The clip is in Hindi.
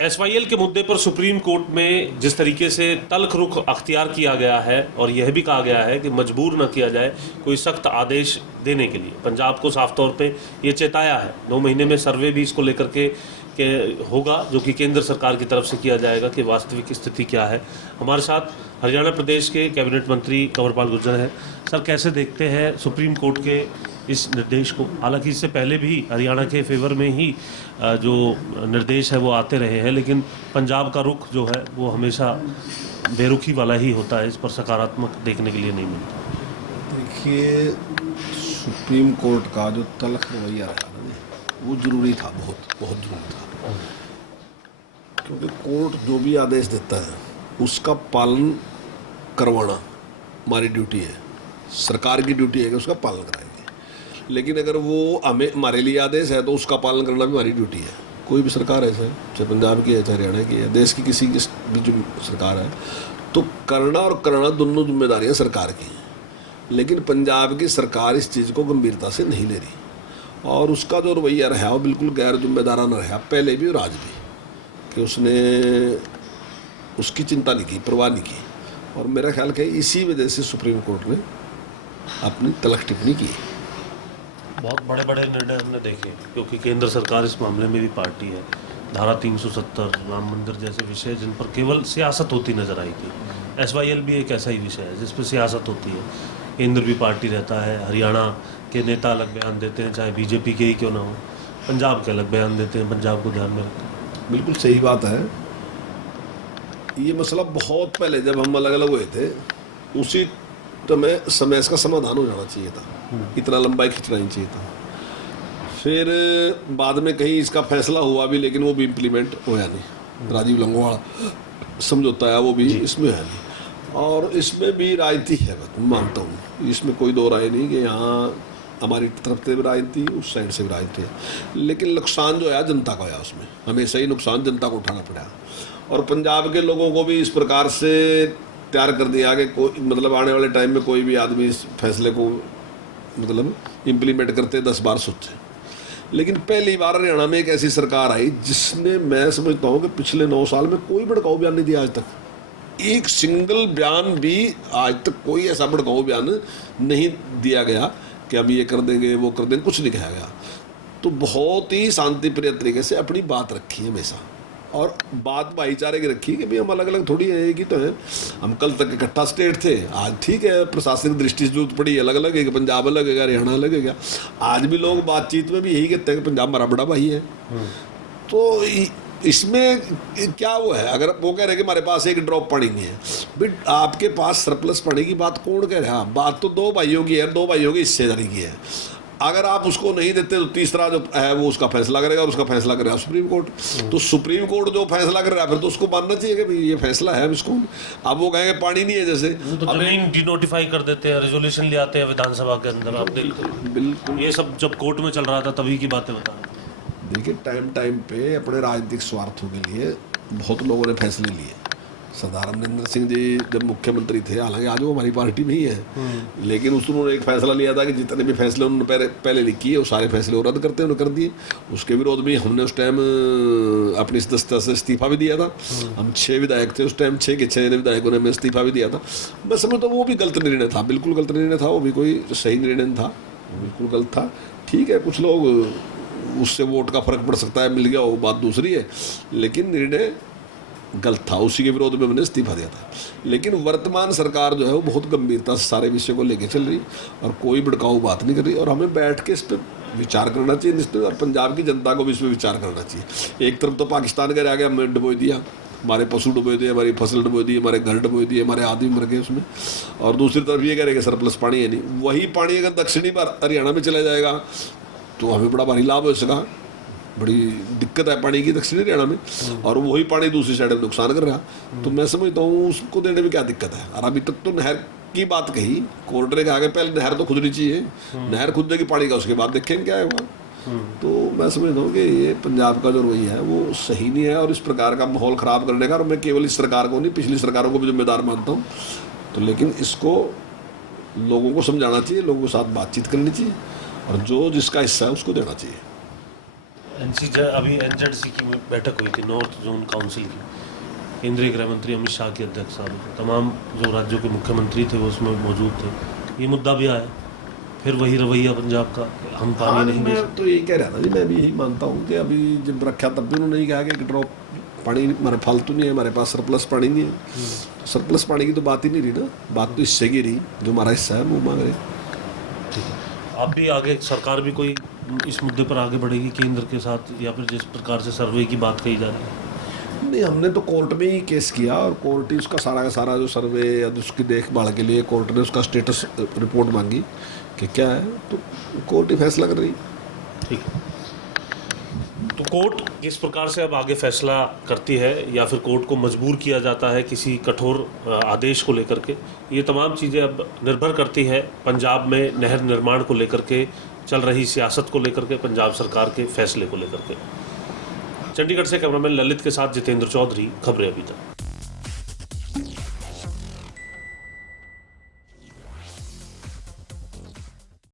एसवाईएल के मुद्दे पर सुप्रीम कोर्ट में जिस तरीके से तल्ख रुख अख्तियार किया गया है और यह भी कहा गया है कि मजबूर न किया जाए कोई सख्त आदेश देने के लिए, पंजाब को साफ तौर पे ये चेताया है। 2 महीने में सर्वे भी इसको लेकर के होगा जो कि केंद्र सरकार की तरफ से किया जाएगा कि वास्तविक स्थिति क्या है। हमारे साथ हरियाणा प्रदेश के कैबिनेट मंत्री कंवरपाल गुर्जर हैं। सर, कैसे देखते हैं सुप्रीम कोर्ट के इस निर्देश को? हालांकि इससे पहले भी हरियाणा के फेवर में ही जो निर्देश है वो आते रहे हैं, लेकिन पंजाब का रुख जो है वो हमेशा बेरुखी वाला ही होता है, इस पर सकारात्मक देखने के लिए नहीं मिलता। देखिए, सुप्रीम कोर्ट का जो तल्ख रवैया रहा ना, वो ज़रूरी था, बहुत ज़रूरी था, क्योंकि कोर्ट जो भी आदेश देता है उसका पालन करवाना हमारी ड्यूटी है, सरकार की ड्यूटी है कि उसका पालन कराएंगे। लेकिन अगर वो हमारे लिए आदेश है तो उसका पालन करना भी हमारी ड्यूटी है। कोई भी सरकार है, चाहे पंजाब की है, चाहे हरियाणा की है, देश की किसी भी जो सरकार है, तो करना और कराना दोनों जिम्मेदारियाँ सरकार की हैं। लेकिन पंजाब की सरकार इस चीज़ को गंभीरता से नहीं ले रही और उसका जो रवैया रहा वो बिल्कुल गैर जिम्मेदाराना रहा, पहले भी और आज भी, कि उसने उसकी चिंता नहीं की, परवाह नहीं की। और मेरा ख्याल है इसी वजह से सुप्रीम कोर्ट ने अपनी तलख टिप्पणी की। बहुत बड़े बड़े निर्णय हमने देखे, क्योंकि केंद्र सरकार इस मामले में भी पार्टी है। धारा 370, राम मंदिर जैसे विषय जिन पर केवल सियासत होती नजर आई थी। एसवाईएल भी एक ऐसा ही विषय है जिस पर सियासत होती है, केंद्र भी पार्टी रहता है, हरियाणा के नेता अलग बयान देते हैं, चाहे बीजेपी के ही क्यों ना हो, पंजाब के अलग बयान देते हैं, पंजाब को ध्यान में रखते हैं। बिल्कुल सही बात है। ये मसला बहुत पहले जब हम अलग अलग हुए थे उसी समय इसका समाधान हो जाना चाहिए था, इतना लंबाई खींचना नहीं चाहिए था। फिर बाद में कहीं इसका फैसला हुआ भी, लेकिन वो भी इम्प्लीमेंट होया नहीं। राजीव लंगोवाल समझौता है वो भी इसमें है नहीं, और इसमें भी राजनीति है, मैं मानता हूँ, इसमें कोई दो राय नहीं कि यहाँ हमारी तरफ से भी राजनीति, उस साइड से भी राजनीति है। लेकिन नुकसान जो है जनता का है, उसमें हमेशा ही नुकसान जनता को उठाना पड़ा। और पंजाब के लोगों को भी इस प्रकार से तैयार कर दिया कि कोई मतलब आने वाले टाइम में कोई भी आदमी इस फैसले को मतलब इम्प्लीमेंट करते 10 बार सोचे। लेकिन पहली बार हरियाणा में एक ऐसी सरकार आई जिसने, मैं समझता हूँ कि पिछले 9 साल में कोई भड़काऊ बयान नहीं दिया आज तक। एक सिंगल बयान भी आज तक कोई ऐसा भड़काऊ बयान नहीं दिया गया कि अब ये कर देंगे वो कर देंगे, कुछ नहीं कहा गया। तो बहुत ही शांतिप्रिय तरीके से अपनी बात रखी है हमेशा, और बात भाईचारे की रखी कि भाई हम अलग अलग थोड़ी है, एक ही तो है। हम कल तक इकट्ठा स्टेट थे, आज ठीक है प्रशासनिक दृष्टि से जरूरत पड़ी अलग अलग है, पंजाब अलग है, हरियाणा अलग है। आज भी लोग बातचीत में भी यही कहते हैं कि पंजाब हमारा बड़ा भाई है। तो इसमें क्या वो है, अगर वो कह रहे हैं कि हमारे पास एक ड्रॉप पानी नहीं है, भाई आपके पास सरप्लस पानी की बात कौन कह रहा है? बात तो 2 भाइयों की है, 2 भाइयों की हिस्सेदारी की है। अगर आप उसको नहीं देते तो तीसरा जो है वो उसका फैसला करेगा, और उसका फैसला करेगा सुप्रीम कोर्ट। तो सुप्रीम कोर्ट जो फैसला कर रहा है फिर तो उसको मानना चाहिए कि भाई ये फैसला है, इसको। अब वो कहेंगे पानी नहीं है, जैसे तो जमीन डिनोटिफाई कर देते हैं, रेजोल्यूशन ले आते हैं विधानसभा के अंदर। आप देखते बिल्कुल, ये सब जब कोर्ट में चल रहा था तभी की बातें बता रहे हैं। देखिए, टाइम पे अपने राजनीतिक स्वार्थों के लिए बहुत लोगों ने फैसले लिए। सरदार अमरिंदर सिंह जी जब मुख्यमंत्री थे, हालांकि आज वो हमारी पार्टी में ही है, लेकिन उन्होंने एक फैसला लिया था कि जितने भी फैसले उन्होंने पहले लिखी है वो सारे फैसले वो रद्द करते हैं, उन्होंने कर दिए। उसके विरोध में हमने उस टाइम अपनी सदस्यता से इस्तीफा भी दिया था। हम 6 विधायक थे उस टाइम, 6 के 6 विधायकों ने हमें इस्तीफा भी दिया था। मैं समझता हूँ वो भी गलत निर्णय था, बिल्कुल गलत निर्णय था, वो भी कोई सही निर्णय नहीं था, बिल्कुल गलत था। ठीक है, कुछ लोग उससे वोट का फर्क पड़ सकता है, मिल गया वो बात दूसरी है, लेकिन निर्णय गलत था, उसी के विरोध में मैंने इस्तीफा दिया था। लेकिन वर्तमान सरकार जो है वो बहुत गंभीरता से सारे विषय को लेके चल रही और कोई भड़काऊ बात नहीं कर रही, और हमें बैठ के इस पर विचार करना चाहिए निश्चित, और पंजाब की जनता को भी इस पर विचार करना चाहिए। एक तरफ तो पाकिस्तान का रह गया, हमें डुबो दिया, हमारे पशु डुबो दिए, हमारी फसल डुबो दी, हमारे घर डुबो दिए, हमारे आदमी मर गए उसमें। और दूसरी तरफ ये कह रहे कि सरप्लस पानी है नहीं। वही पानी अगर दक्षिणी हरियाणा में चला जाएगा तो हमें बड़ा भारी लाभ हो सका। बड़ी दिक्कत है पानी की दक्षिणी हरियाणा में, और वही पानी दूसरी साइड में नुकसान कर रहा। तो मैं समझता हूँ उसको देने में क्या दिक्कत है। और अभी तक तो नहर की बात कही, कोर्ट ने कहा कि पहले नहर तो खुदनी चाहिए, नहर खुद देगी पानी का, उसके बाद देखेंगे क्या है वहाँ। तो मैं समझता हूँ कि ये पंजाब का जो रवैया है वो सही नहीं है, और इस प्रकार का माहौल ख़राब करने का, और मैं केवल इस सरकार को नहीं पिछली सरकारों को भी जिम्मेदार मानता हूँ। तो लेकिन इसको लोगों को समझाना चाहिए, लोगों के साथ बातचीत करनी चाहिए, और जो जिसका हिस्सा है उसको देना चाहिए। अभी एनजेडसी की बैठक हुई थी, नॉर्थ जोन काउंसिल की, केंद्रीय गृह मंत्री अमित शाह की अध्यक्षता में, तमाम जो राज्यों के मुख्यमंत्री थे वो उसमें मौजूद थे। ये मुद्दा भी आया, फिर वही रवैया पंजाब का, हम हाँ पानी नहीं दे मैं तो यही कह रहा था जी, मैं भी यही मानता हूँ कि अभी जब रखा तब भी उन्होंने नहीं कहा कि एक ड्रॉप पानी हमारे फालतू नहीं है, हमारे पास सरप्लस पानी नहीं है। सरप्लस पानी की तो बात ही नहीं रही ना, बात तो इससे की रही जो हमारा हिस्सा है वो मांग रहे। ठीक है, आप भी आगे, सरकार भी कोई इस मुद्दे पर आगे बढ़ेगी केंद्र के साथ, या फिर जिस प्रकार से सर्वे की बात कही जा रही है? नहीं, हमने तो कोर्ट में ही केस किया और कोर्ट ही उसका सारा का सारा जो सर्वे या उसकी देखभाल के लिए कोर्ट ने उसका स्टेटस रिपोर्ट मांगी कि क्या है, तो कोर्ट ही फैसला कर रही। ठीक है, तो कोर्ट किस प्रकार से अब आगे फैसला करती है, या फिर कोर्ट को मजबूर किया जाता है किसी कठोर आदेश को लेकर के, ये तमाम चीज़ें अब निर्भर करती है पंजाब में नहर निर्माण को लेकर के चल रही सियासत को लेकर के, पंजाब सरकार के फैसले को लेकर के। चंडीगढ़ से कैमरामैन ललित के साथ जितेंद्र चौधरी, खबरें अभी तक।